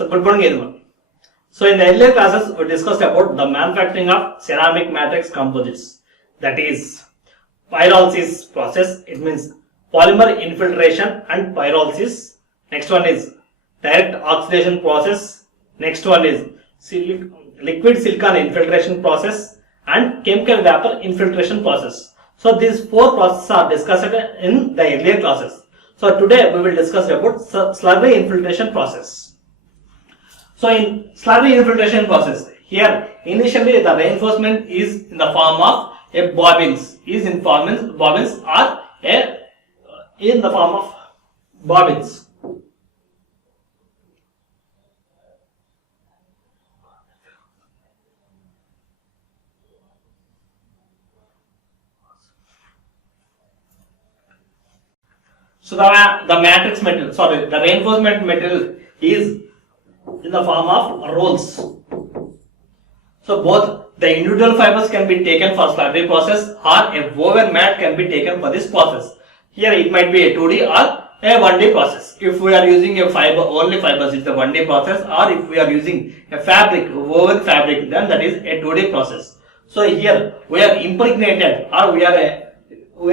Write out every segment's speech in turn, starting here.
So good morning everyone. So in the earlier classes we discussed about the manufacturing of ceramic matrix composites, that is pyrolysis process. It means polymer infiltration and pyrolysis. Next one is direct oxidation process. Next one is liquid silicon infiltration process and chemical vapor infiltration process. So these four processes are discussed in the earlier classes. So today we will discuss about slurry infiltration process. So in slurry infiltration process, here initially the reinforcement is in the form of a bobbins, in the form of bobbins. So the matrix material, the reinforcement material is in the form of rolls. So both the individual fibers can be taken for slurry process or a woven mat can be taken for this process. Here it might be a 2D or a 1D process. If we are using a fiber, only fibers, it's a 1D process, or if we are using a fabric, woven fabric, then that is a 2D process. So here we are impregnated, or we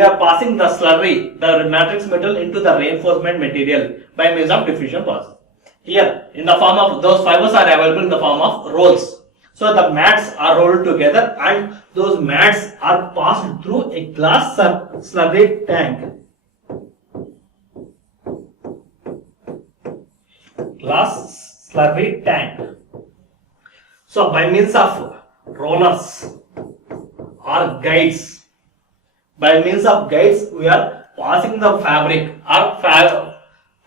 are passing the slurry, the matrix material, into the reinforcement material by means of diffusion process. Here in the form of, those fibers are available in the form of rolls. So the mats are rolled together and those mats are passed through a glass slurry tank. Glass slurry tank. So by means of rollers or guides, we are passing the fabric or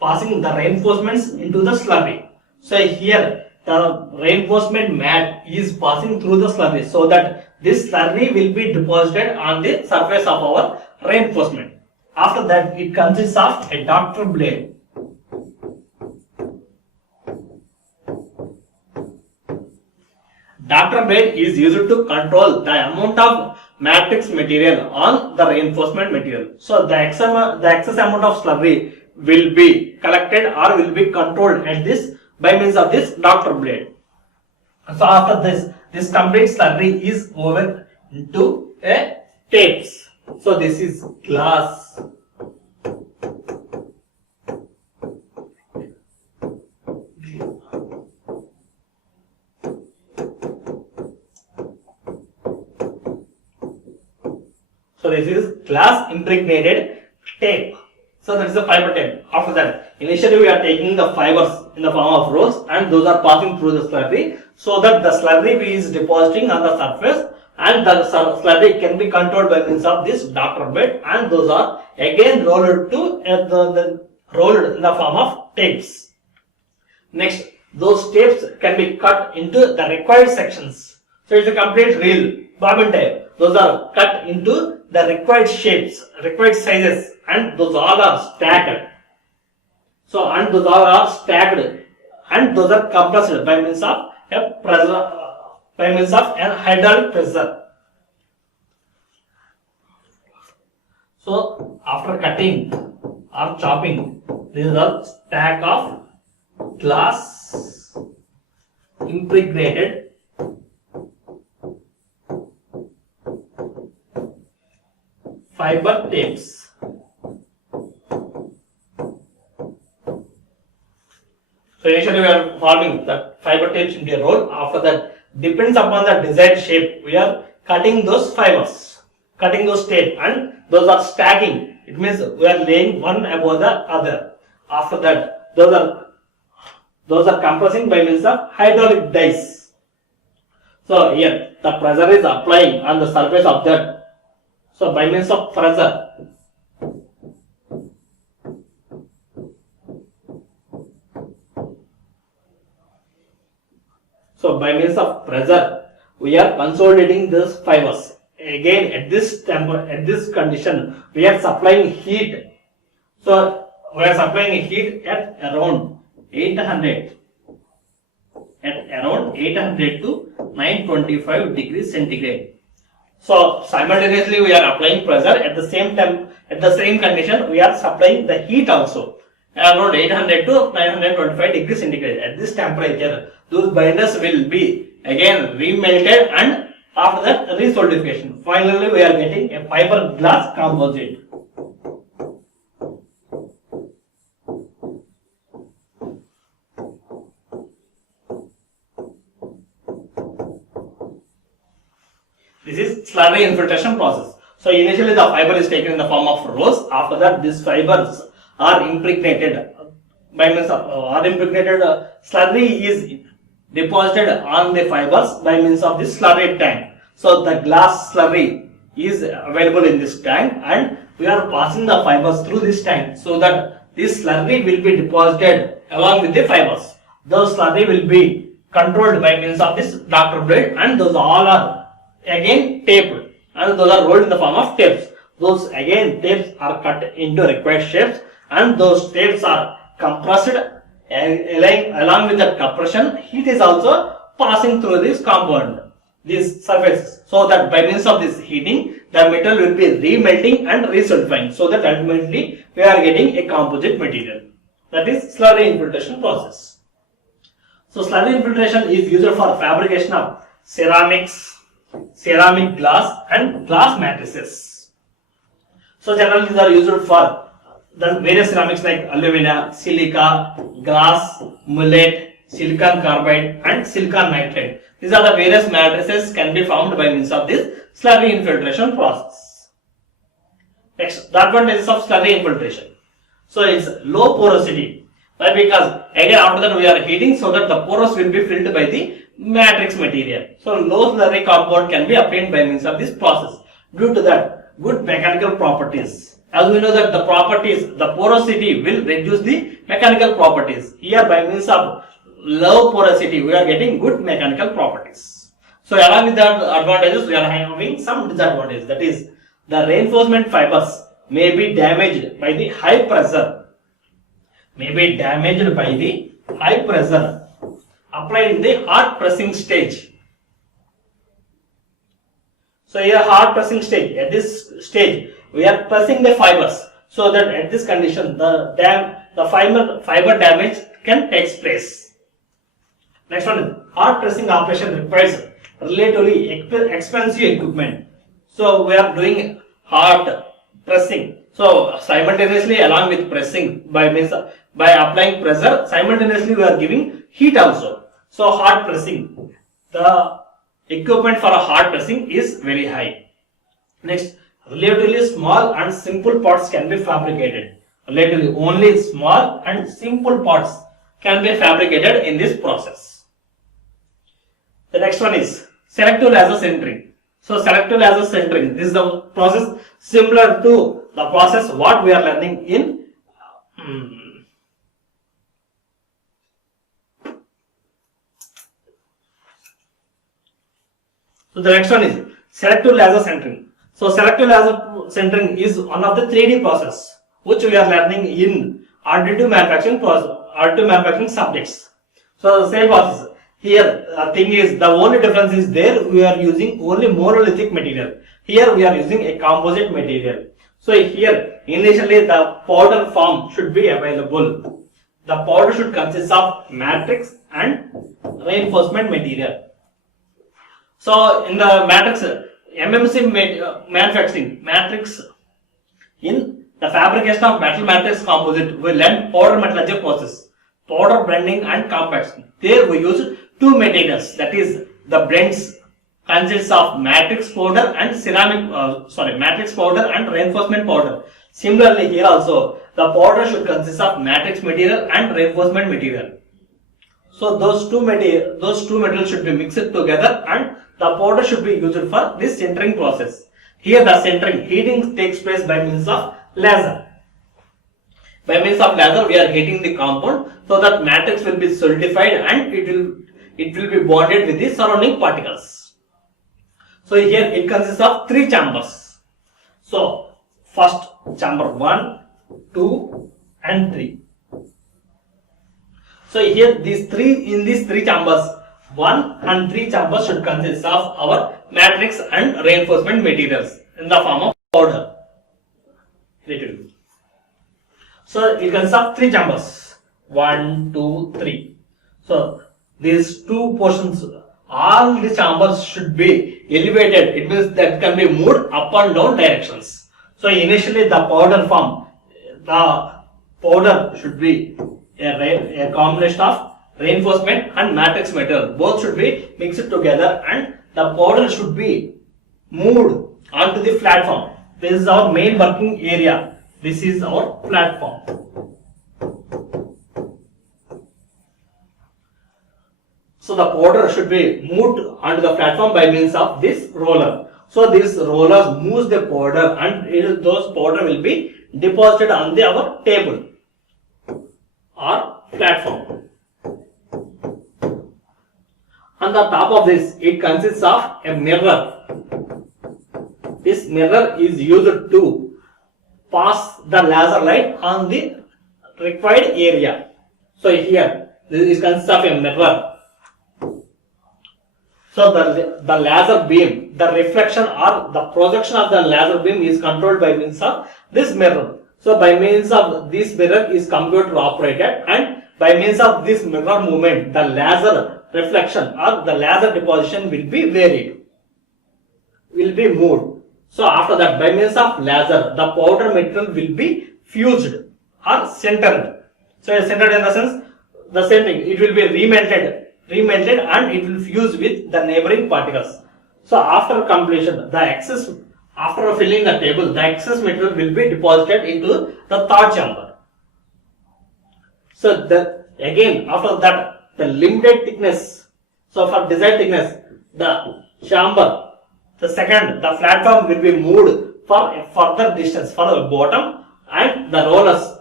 passing the reinforcements into the slurry. So here the reinforcement mat is passing through the slurry, so that this slurry will be deposited on the surface of our reinforcement. After that, it consists of a doctor blade. Doctor blade is used to control the amount of matrix material on the reinforcement material. So the excess amount of slurry will be collected or will be controlled at this by means of this doctor blade. So after this complete slurry is woven into a tapes. So this is glass. So this is glass impregnated tape. So that is the fiber tape. After that, initially we are taking the fibers in the form of rolls and those are passing through the slurry, so that the slurry is depositing on the surface and the slurry can be controlled by means of this doctor blade, and those are again rolled rolled in the form of tapes. Next, those tapes can be cut into the required sections. So it's a complete reel, bobbin type. Those are cut into the required shapes, required sizes, and those all are stacked. So and those all are stacked and those are compressed by means of a pressure, by means of an hydraulic pressure. So after cutting or chopping, this is a stack of glass impregnated fiber tapes. So initially we are forming the fiber tapes into a roll. After that, depends upon the desired shape, we are cutting those fibers, cutting those tape, and those are stacking. It means we are laying one above the other. After that, those are compressing by means of hydraulic dies. So here the pressure is applying on the surface of that. So by means of pressure, we are consolidating these fibers. Again, at this condition, we are supplying heat. So we are supplying heat at around 800 to 925 degrees centigrade. So simultaneously we are applying pressure, at the same time, at the same condition we are supplying the heat also. around 800 to 925 degrees centigrade. At this temperature, those binders will be again remelted and after that resolidification. Finally, we are getting a fiberglass composite. This is slurry infiltration process. So initially the fiber is taken in the form of rolls. After that, these fibers are impregnated by means of slurry is deposited on the fibers by means of this slurry tank. So the glass slurry is available in this tank and we are passing the fibers through this tank so that this slurry will be deposited along with the fibers. Those slurry will be controlled by means of this doctor blade and those all are again taped and those are rolled in the form of tapes. Those again tapes are cut into required shapes and those tapes are compressed along with that compression. Heat is also passing through this compound, these surfaces, so that by means of this heating the metal will be remelting and resolidifying so that ultimately we are getting a composite material. That is slurry infiltration process. So slurry infiltration is used for fabrication of ceramics, ceramic glass and glass matrices. So generally these are used for the various ceramics like alumina, silica, glass, mullet, silicon carbide and silicon nitride. These are the various matrices can be formed by means of this slurry infiltration process. Next, the advantages of slurry infiltration. So it's low porosity. Why? Because again after that we are heating so that the pores will be filled by the matrix material. So low slurry compound can be obtained by means of this process. Due to that, good mechanical properties. As we know that the properties, the porosity will reduce the mechanical properties. Here by means of low porosity, we are getting good mechanical properties. So along with the advantages, we are having some disadvantages. That is, the reinforcement fibers may be damaged by the high pressure. Applied in the hard pressing stage. So here hard pressing stage, at this stage we are pressing the fibers so that at this condition the fiber damage can take place. Next one is hard pressing operation requires relatively expensive equipment. So we are doing hard pressing. So simultaneously along with pressing by applying pressure, simultaneously we are giving heat also. So hard pressing, the equipment for a hard pressing is very high. Next, relatively small and simple parts can be fabricated. Relatively only small and simple parts can be fabricated in this process. The next one is selective laser sintering. So selective laser sintering, this is the process similar to the process what we are learning in So the next one is selective laser sintering. So selective laser sintering is one of the 3D process which we are learning in additive manufacturing subjects. So the same process. Here thing is the only difference is there we are using only monolithic material. Here we are using a composite material. So here initially the powder form should be available. The powder should consist of matrix and reinforcement material. So in the matrix, MMC manufacturing matrix, in the fabrication of metal matrix composite, we learn powder metallurgy process, powder blending and compaction. There we use two materials, that is the blends consists of matrix powder and matrix powder and reinforcement powder. Similarly here also the powder should consist of matrix material and reinforcement material. So those two materials should be mixed together and the powder should be used for this sintering process. Here the sintering heating takes place by means of laser. By means of laser we are heating the compound so that matrix will be solidified and it will be bonded with the surrounding particles. So here it consists of 3 chambers. So first chamber 1, 2 and 3. So here in these three chambers, 1 and 3 chambers should consist of our matrix and reinforcement materials in the form of powder. So it consists of 3 chambers. 1, 2, 3. So these 2 portions, all the chambers should be elevated. It means that can be moved up and down directions. So initially the powder form, the powder should be a combination of reinforcement and matrix material. Both should be mixed together and the powder should be moved onto the platform. This is our main working area. This is our platform. So the powder should be moved onto the platform by means of this roller. So this roller moves the powder and those powder will be deposited on our table or platform. On the top of this, it consists of a mirror. This mirror is used to pass the laser light on the required area. So here, this consists of a mirror. So the laser beam, the reflection or the projection of the laser beam is controlled by means of this mirror. So by means of this mirror is computer operated, and by means of this mirror movement, the laser reflection or the laser deposition will be varied, will be moved. So after that, by means of laser, the powder material will be fused or centered. So centered in the sense, the same thing, it will be remelted and it will fuse with the neighboring particles. So after completion, the excess, after filling the table, the excess material will be deposited into the third chamber. So again, after that, the limited thickness, so for desired thickness, the chamber, the platform will be moved for a further distance for the bottom, and the rollers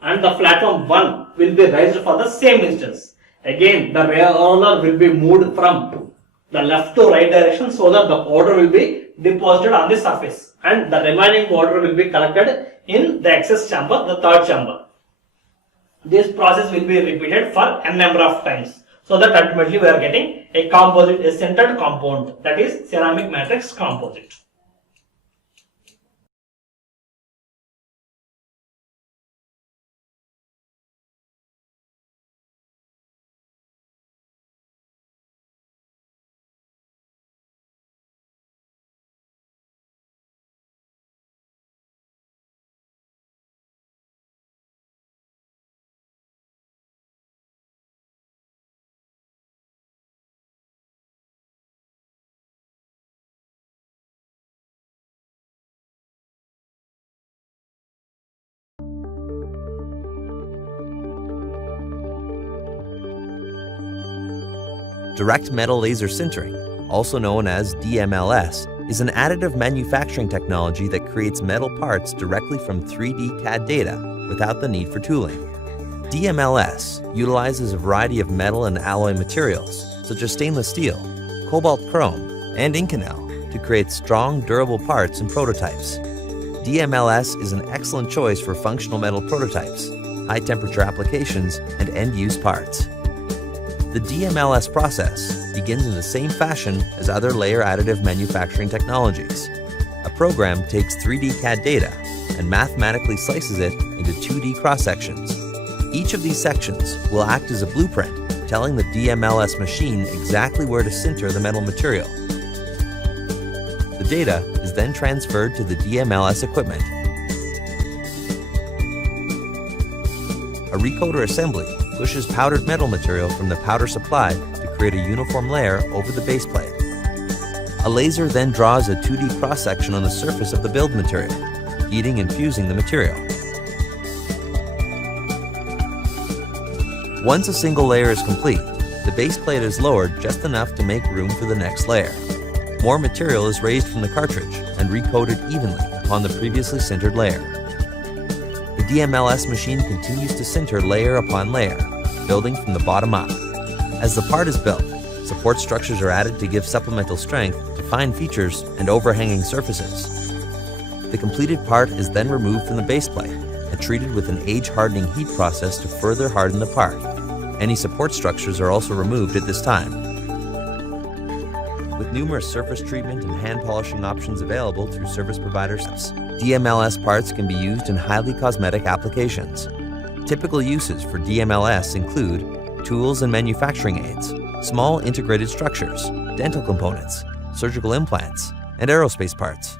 and the platform 1 will be raised for the same distance. Again, the roller will be moved from the left to right direction so that the powder will be deposited on the surface, and the remaining powder will be collected in the excess chamber, the third chamber. This process will be repeated for n number of times, so that ultimately we are getting a composite, a centered compound, that is ceramic matrix composite. Direct metal laser sintering, also known as DMLS, is an additive manufacturing technology that creates metal parts directly from 3D CAD data without the need for tooling. DMLS utilizes a variety of metal and alloy materials, such as stainless steel, cobalt chrome, and Inconel, to create strong, durable parts and prototypes. DMLS is an excellent choice for functional metal prototypes, high-temperature applications, and end-use parts. The DMLS process begins in the same fashion as other layer additive manufacturing technologies. A program takes 3D CAD data and mathematically slices it into 2D cross-sections. Each of these sections will act as a blueprint, telling the DMLS machine exactly where to sinter the metal material. The data is then transferred to the DMLS equipment. A recoater assembly pushes powdered metal material from the powder supply to create a uniform layer over the base plate. A laser then draws a 2D cross-section on the surface of the build material, heating and fusing the material. Once a single layer is complete, the base plate is lowered just enough to make room for the next layer. More material is raised from the cartridge and recoated evenly upon the previously sintered layer. The DMLS machine continues to sinter layer upon layer, building from the bottom up. As the part is built, support structures are added to give supplemental strength to fine features and overhanging surfaces. The completed part is then removed from the base plate and treated with an age-hardening heat process to further harden the part. Any support structures are also removed at this time. With with numerous surface treatment and hand polishing options available through service providers. DMLS parts can be used in highly cosmetic applications. Typical uses for DMLS include tools and manufacturing aids, small integrated structures, dental components, surgical implants, and aerospace parts.